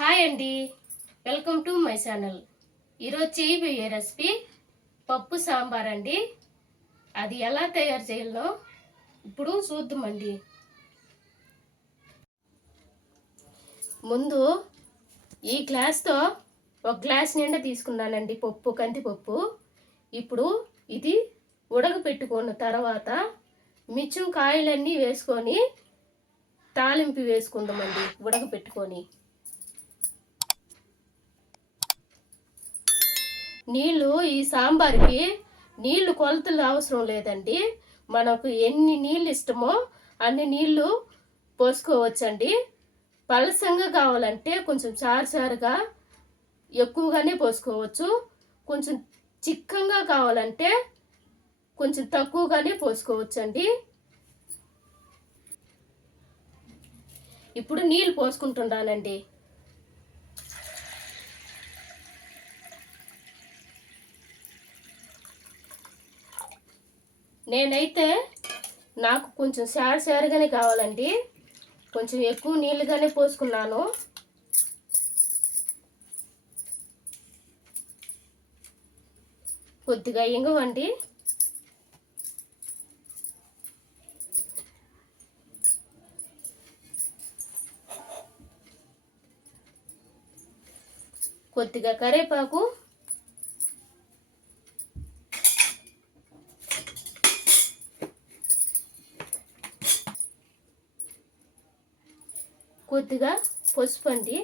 Hi అండి. Welcome to my channel. ఈరోజు చేయబోయే రెసిపీ పప్పు సాంబార్ అండి. అది ఎలా తయారు చేయాలో ఇప్పుడు చూద్దామండి. ముందు ఈ గ్లాస్తో ఒక గ్లాస్ నిండా తీసుకున్నానండి పప్పు కందిపప్పు ఇప్పుడు ఇది ఉడకపెట్టుకున్న తర్వాత మిచ్చం కాయలన్నీ వేసుకొని తాలింపు వేసుకుందామండి ఉడకపెట్టుకొని. నీళ్ళు ఈ సాంబార్కి నీళ్ళు కొలతలు అవసరం లేదండి. మనకు ఎన్ని నీళ్ళు ఇష్టమో అన్ని నీళ్ళు పోసుకోవచ్చండి. పలసంగా కావాలంటే కొంచెం చారుచారుగా ఎక్కువగానే పోసుకోవచ్చు. కొంచెం చిక్కంగా కావాలంటే కొంచెం తక్కువగానే పోసుకోవచ్చండి. ఇప్పుడు నీళ్ళు పోసుకుంటున్నానండి. నేనైతే నాకు కొంచెం సారు సారుగానే కావాలండి. కొంచెం ఎక్కువ నీళ్ళుగానే పోసుకున్నాను. కొద్దిగా ఇంగవండి. కొద్దిగా కరేపాకు. కొద్దిగా పసుపు అండి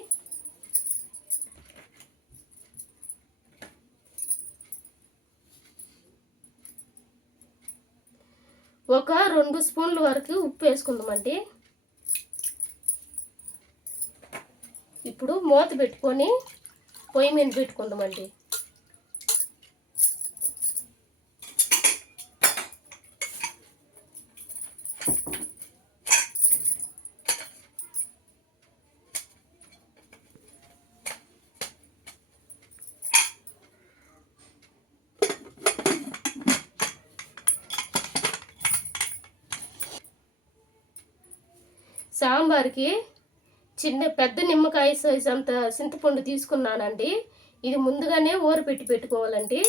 ఒక రెండు స్పూన్ల వరకు ఉప్పు వేసుకుందామండి. ఇప్పుడు మూత పెట్టుకొని పొయ్యి మీద పెట్టుకుందామండి. సాంబార్కి చిన్న పెద్ద నిమ్మకాయ సైజ్ అంత చింతపండు తీసుకున్నానండి. ఇది ముందుగానే ఊర పెట్టి పెట్టుకోవాలండి.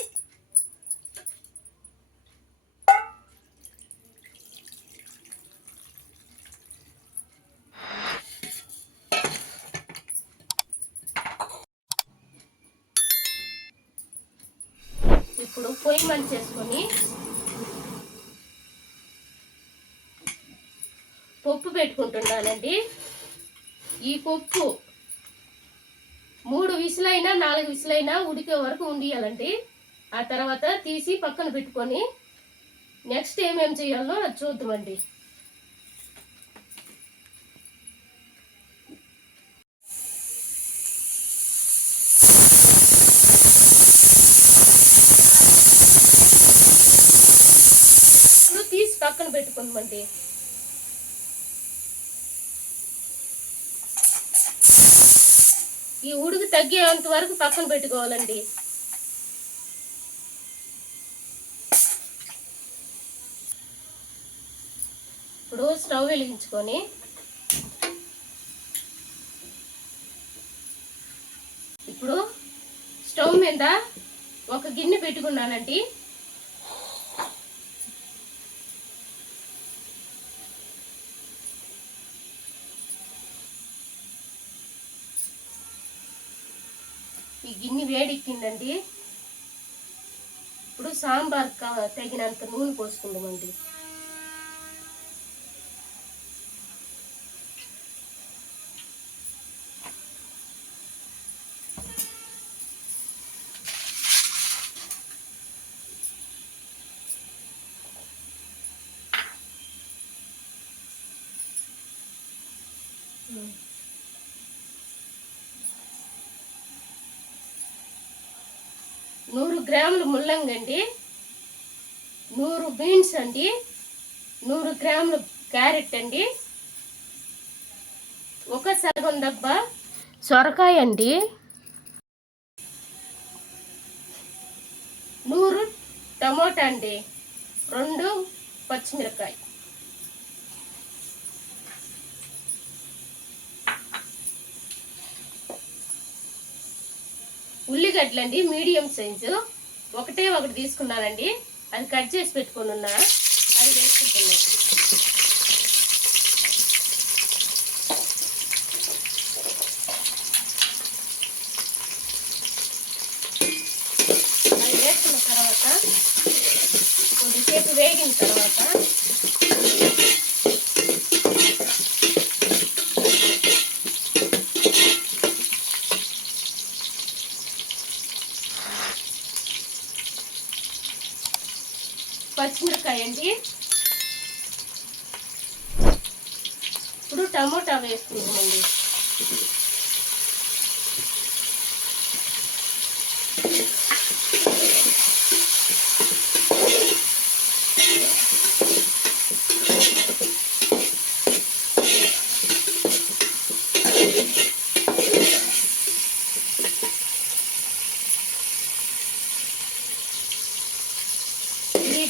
ఇప్పుడు పొయ్యి మంచి చేసుకొని పప్పు పెట్టుకుంటున్నానండి ఈ పప్పు మూడు విసులైనా నాలుగు విసులైనా ఉడికే వరకు ఉండియాలండి. ఆ తర్వాత తీసి పక్కన పెట్టుకొని నెక్స్ట్ ఏమేమి చేయాలో అది చూద్దామండి. ఇప్పుడు తీసి పక్కన పెట్టుకుందామండి. ఈ ఉడుకు తగ్గేంత వరకు పక్కన పెట్టుకోవాలండి. ఇప్పుడు స్టవ్ వెలిగించుకొని ఇప్పుడు స్టవ్ మీద ఒక గిన్నె పెట్టుకున్నానండి. ఈ గిన్నె వేడెక్కిందండి. ఇప్పుడు సాంబార్ తగినంత నూనె పోసుకుందామండి. నూరు గ్రాములు ముల్లంగి అండి. నూరు బీన్స్ అండి. నూరు గ్రాములు క్యారెట్ అండి. ఒక సగం డబ్బా సొరకాయ అండి. నూరు టమోటా అండి. రెండు పచ్చిమిరకాయ ఉల్లిగడ్డలండి మీడియం సైజు. ఒకటే ఒకటి తీసుకున్నానండి. అది కట్ చేసి పెట్టుకొని ఉన్నా. అది వేసుకుంటున్నాను అది వేసుకున్న తర్వాత కొద్దిసేపు వేగిన తర్వాత పచ్చిమిరకాయ అండి ఇప్పుడు టమోటా వేసుకుంటామండి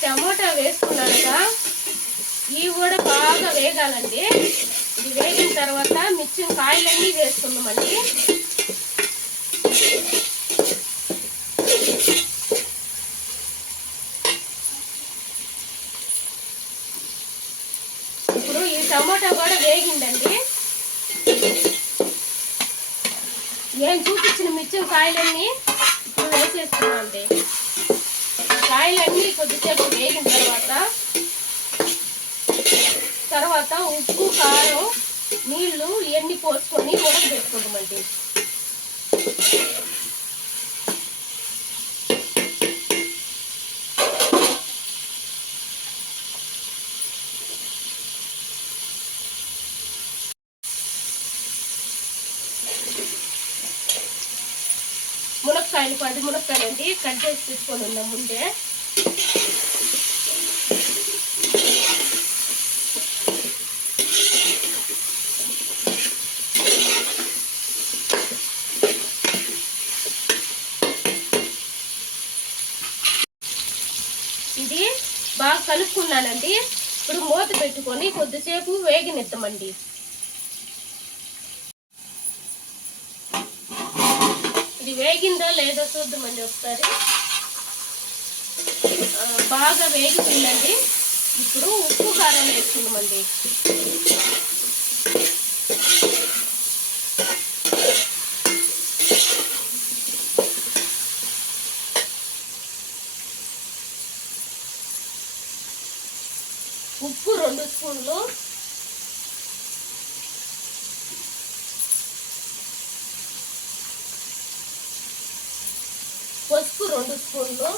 టమోటా వేసుకున్నాక ఇవి కూడా బాగా వేగాలండి. ఇది వేగిన తర్వాత మిర్చి కాయలన్నీ వేసుకుందామండి. ఇప్పుడు ఈ టమోటా కూడా వేగిందండి. ఏం చూపించిన మిర్చి కాయలన్నీ ఇప్పుడు వేసేస్తున్నాం ఆయిల్ అన్ని కొద్దిసేపు వేగిన తర్వాత తర్వాత ఉప్పు కారం నీళ్ళు ఇవన్నీ పోసుకొని ఉడకబెట్టుకుంటామండి మునక్కాయలు పది మునక్కాయలు అండి కట్ చేసి తీసుకొని ఉన్నాం ముందే. ఇది బాగా కలుపుకున్నానండి. ఇప్పుడు మూత పెట్టుకొని కొద్దిసేపు వేగినిద్దామండి. ఇది వేగిందో లేదో చూద్దామండి ఒకసారి. బాగా వేగిపోయిందండి ఇప్పుడు ఉప్పు కారం వేసుకుందామండి ఉప్పు రెండు స్పూన్లు పసుపు రెండు స్పూన్లు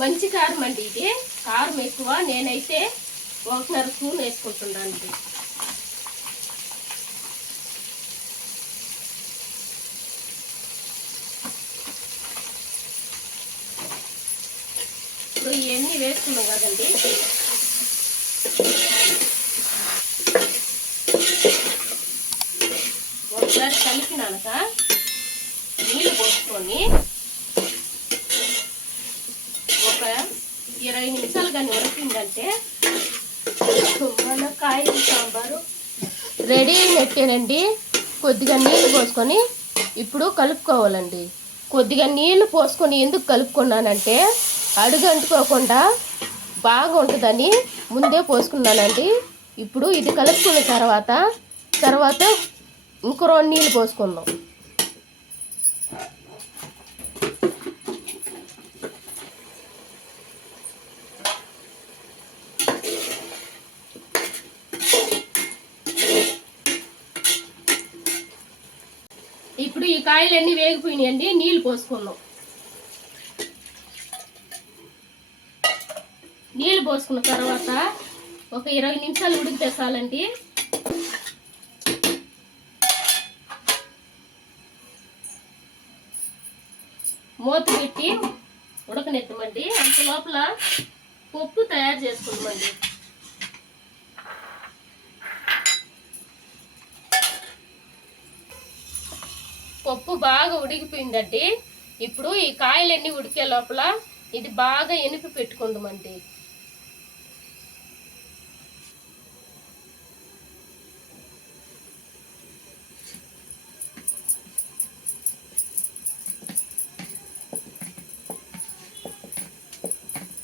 మంచి కారం అండి ఇది. కారం ఎక్కువ. నేనైతే ఒకటిన్నర స్పూన్ వేసుకుంటున్నాను ఇది ఇప్పుడు ఇవన్నీ వేసుకున్నాం కదండి. ఒకసారి కలిపినాక నీళ్ళు పోసుకొని ఒక ఇరవై నిమిషాలు మునక్కాయ సాంబారు. రెడీ అయినట్టేనండి కొద్దిగా నీళ్ళు పోసుకొని ఇప్పుడు కలుపుకోవాలండి. కొద్దిగా నీళ్ళు పోసుకొని ఎందుకు కలుపుకున్నానంటే అడుగు అంటుకోకుండా బాగుంటుందని ముందే పోసుకున్నానండి. ఇప్పుడు ఇది కలుపుకున్న తర్వాత తర్వాత ఇంకో రెండు నీళ్ళు పోసుకుందాం. ఇప్పుడు ఈ కాయలన్నీ వేగిపోయినాయండి నీళ్ళు పోసుకుందాం. నీళ్ళు పోసుకున్న తర్వాత ఒక ఇరవై నిమిషాలు ఉడికితే చాలండి. మూత పెట్టి ఉడకనెత్తమండి అంత లోపల పప్పు తయారు చేసుకుందామండి. పప్పు బాగా ఉడికిపోయిందండి ఇప్పుడు ఈ కాయలన్నీ ఉడికే లోపల ఇది బాగా ఎనిపి పెట్టుకుందామండి.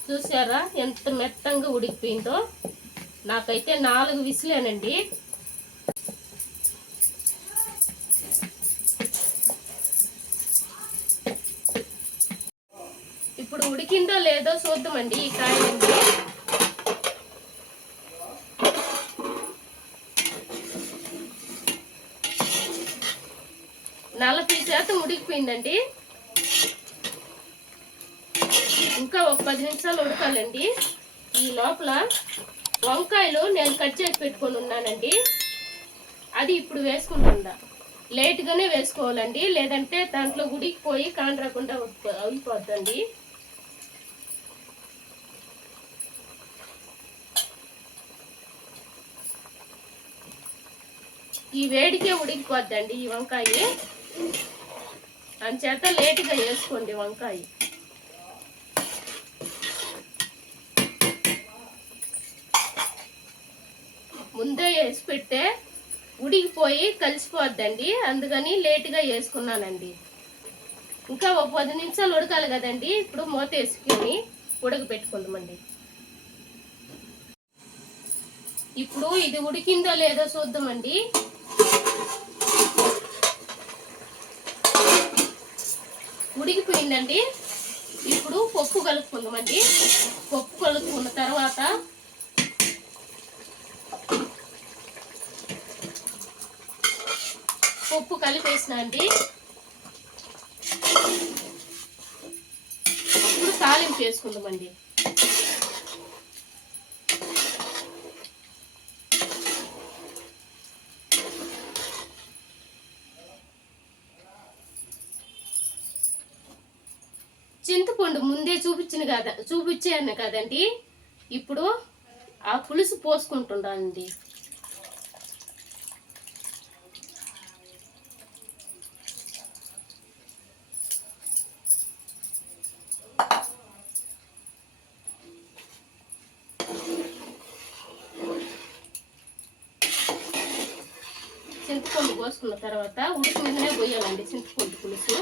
చూసారా ఎంత మెత్తంగా ఉడికిపోయిందో? నాకైతే నాలుగు విసులేనండి. చూద్దామండి ఈ కాయలండి నలభై శాతం ఉడికిపోయిందండి. ఇంకా ఒక పది నిమిషాలు ఉడకాలండి. ఈ లోపల వంకాయలు నేను కట్ చేసి పెట్టుకొని ఉన్నానండి. అది ఇప్పుడు వేసుకుంటుందా లేట్గానే వేసుకోవాలండి. లేదంటే దాంట్లో గుడికి పోయి కాండ్రకుండా అయిపోద్దండి ఈ వేడికే ఉడికిపోద్దండి ఈ వంకాయ. అంచేత లేటుగా వేసుకోండి వంకాయ. ముందే వేసి పెడితే ఉడికిపోయి కలిసిపోద్దండి. అందుకని లేటుగా వేసుకున్నానండి. ఇంకా ఒక పది నిమిషాలు ఉడకాలి కదండి. ఇప్పుడు మూత వేసుకొని ఉడకబెట్టుకుందామండి ఇప్పుడు ఇది ఉడికిందో లేదో చూద్దామండి. ఉడికిపోయిందండి ఇప్పుడు పప్పు కలుపుకుందామండి. పప్పు కలుపుకున్న తర్వాత పప్పు కలిపేసిన అండి. ఇప్పుడు తాలింపు చేసుకుందామండి. చింతపండు ముందే చూపించిన కదా చూపించాను కదండి. ఇప్పుడు ఆ పులుసు పోసుకుంటుండండి. చింతపండు పోసుకున్న తర్వాత ఉడికి మీదనే పోయాలండి చింతపండు పులుసు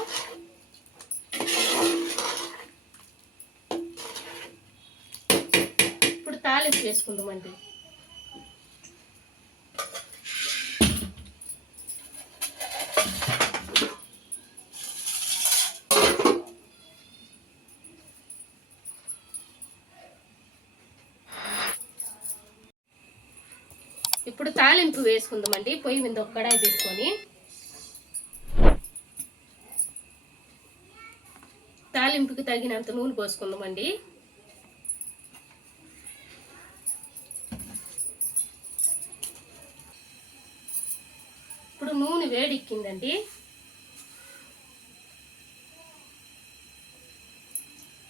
ఇప్పుడు తాలింపు వేసుకుందామండి ఇప్పుడు తాలింపు వేసుకుందామండి. పొయ్యి మీద ఒక కడాయి పెట్టుకొని. తాలింపుకి తగినంత నూనె పోసుకుందామండి. ఇప్పుడు నూనె వేడెక్కిందండి.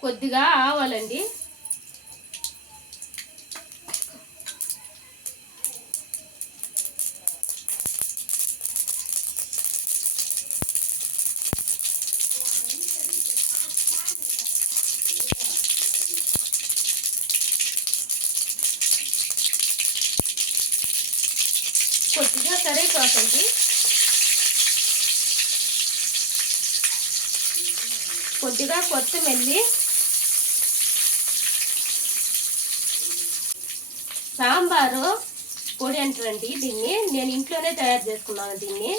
కొద్దిగా ఆవాలండి. కొద్దిగా కరివేపాకండి. కొద్దిగా కొత్తిమల్లి సాంబారు పొడి అంటారండి దీన్ని. నేను ఇంట్లోనే తయారు చేసుకున్నాను దీన్ని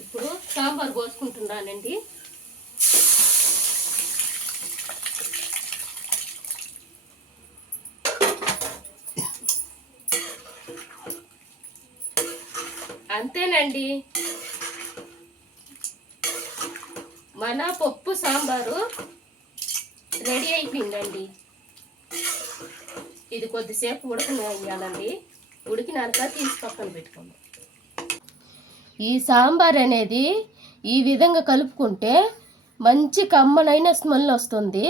ఇప్పుడు సాంబార్ అంతేనండి. మన పప్పు సాంబారు రెడీ అయిపోయిందండి. ఇది కొద్దిసేపు ఉడకనియాలండి ఉడికినాక తీసి పక్కన పెట్టుకోండి ఈ సాంబార్ అనేది ఈ విధంగా కలుపుకుంటే మంచి కమ్మనైన స్మెల్ వస్తుంది.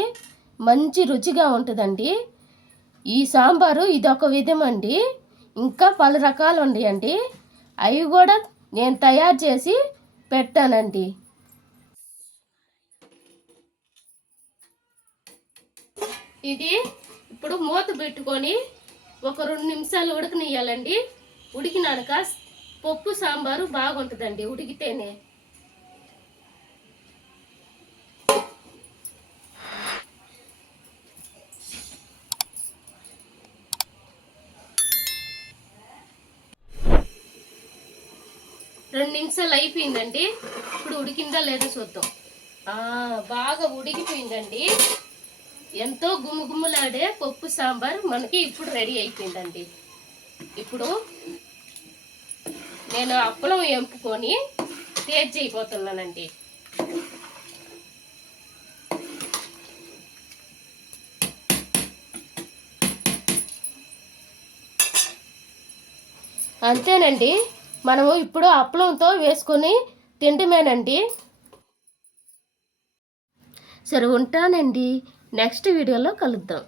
మంచి రుచిగా ఉంటుందండి. ఈ సాంబారు ఇదొక విధం అండి ఇంకా పలు రకాలు ఉన్నాయండి. అవి కూడా నేను తయారు చేసి పెట్టానండి ఇది ఇప్పుడు మూత పెట్టుకొని ఒక రెండు నిమిషాలు ఉడకనియ్యాలండి. ఉడికినాక పప్పు సాంబారు బాగుంటుందండి ఉడికితేనే. రెండు నిమిషాలు అయిపోయిందండి. ఇప్పుడు ఉడికిందా లేదో చూద్దాం. బాగా ఉడికిపోయిందండి. ఎంతో గుమ్ముగుమ్ములాడే పప్పు సాంబార్ మనకి ఇప్పుడు రెడీ అయిపోయిందండి. ఇప్పుడు నేను అప్పలం ఎంపుకొని టేస్ట్ చేయబోతున్నానండి. అంతేనండి. మనము ఇప్పుడు అప్పలంతో వేసుకొని తింటమేనండి. సరే ఉంటానండి. నెక్స్ట్ వీడియోలో కలుద్దాం.